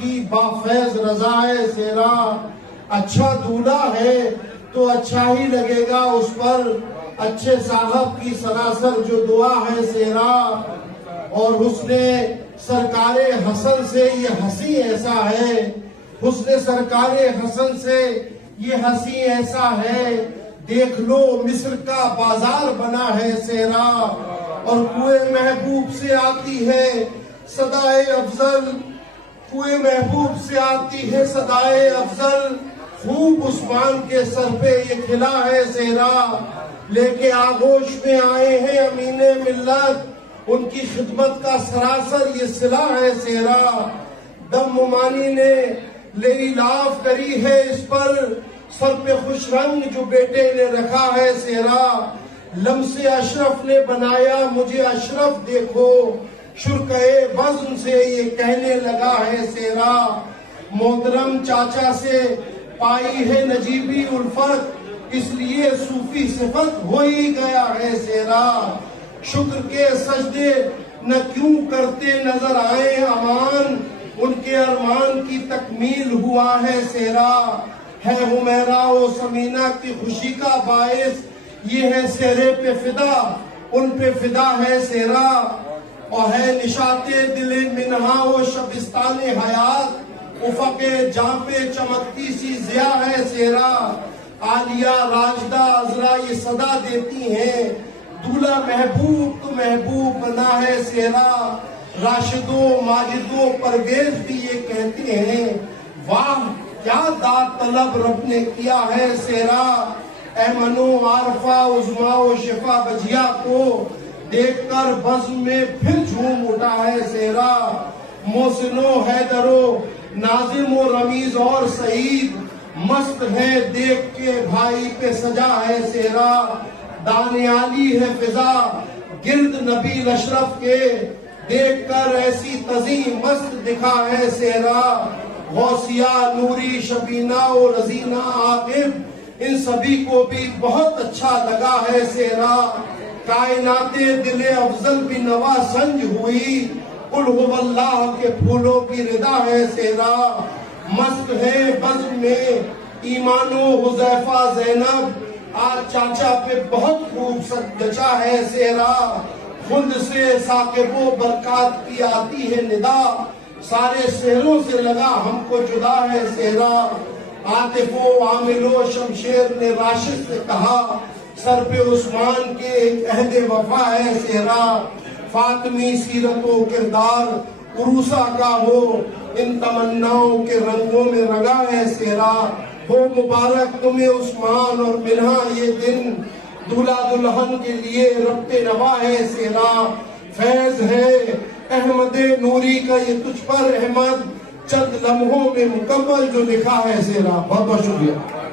کی بافیض رضائے سیرا، اچھا دولہا ہے تو اچھا ہی لگے گا اس پر، اچھے صاحب کی سراسر جو دعا ہے سیرا، اور حسن سرکار حسن سے یہ ہنسی ایسا ہے، حسن سرکار حسن سے یہ ہنسی ایسا ہے، دیکھ لو مصر کا بازار بنا ہے سیرا، اور کوئے محبوب سے آتی ہے صدائے افضل، کوئے محبوب سے آتی ہے صدائے افضل، خوب عثمان کے سر پہ یہ کھلا ہے سیرا، لے کے آغوش میں آئے ہیں امین ملت، ان کی خدمت کا سراسر یہ صلہ ہے سیرا، دم ممانی نے لیلی لاف کری ہے اس پر، سر پہ خوش رنگ جو بیٹے نے رکھا ہے سیرا، لمس اشرف نے بنایا مجھے اشرف دیکھو، شرکے وزن سے یہ کہنے لگا ہے سیرا، محترم چاچا سے پائی ہے نجیبی الفت، اس لیے صوفی صفت ہو ہی گیا ہے سیرا، شکر کے سجدے نہ کیوں کرتے نظر آئے امان، ان کے ارمان کی تکمیل ہوا ہے سیرا، ہے حمیرہ و سمینہ کی خوشی کا باعث، یہ ہے سیرے پہ فدا، ان پہ فدا ہے سیرا، اور ہے نشاط دل منہا و شبستان حیات، افق جاں پہ چمکتی سی ضیاء ہے سیرا، عالیہ راجدہ عذرا یہ صدا دیتی ہیں، دولہا محبوب تو محبوب بنا ہے سیرا، راشدو ماجدو پرویز بھی یہ کہتے ہیں، واہ کیا داد طلب رب نے کیا ہے سیرا، ایمنو عارفہ عظما و شفا بجیا کو دیکھ کر بزم میں پھر جھوم اٹھا ہے سیرا، محسن و حیدر و ناظم و رمیز اور سعید مست ہے دیکھ کے بھائی پہ سجا ہے سیرا، دانیالی ہے فضا گرد نبی اشرف کے، دیکھ کر ایسی تزئین مست دکھا ہے سیرا، غوثیہ نوری شبینہ و رزینہ عاقب ان سبھی کو بھی بہت اچھا لگا ہے سیرا، کائنات دل افضل بھی نوا سنج ہوئی، قل هو اللہ کے پھولوں کی ردا ہے سیرا، مست ہے بزم میں ایمان و حذیفہ زینب، آج چاچا پہ بہت خوب جچا ہے سیرا، خود سے ثاقب و برکات کی آتی ہے ندا، سارے شہروں سے لگا ہم کو جدا ہے سیرا، عاطف و عامل و شمشیر نے راشد سے کہا، سر پہ عثمان کے ایک عہد وفا ہے سیرا، فاطمی سیرت و کردار عروسہ کا ہو، ان تمناؤں کے رنگوں میں رنگا ہے سیرا، ہو مبارک تمہیں عثمان اور منہا یہ دن، دولہا دلہن کے لیے ربط نوا ہے سیرا، فیض ہے احمد نوری کا یہ تجھ پر احمد، چند لمحوں میں مکمل جو لکھا ہے سیرا، بہت بہت شکریہ۔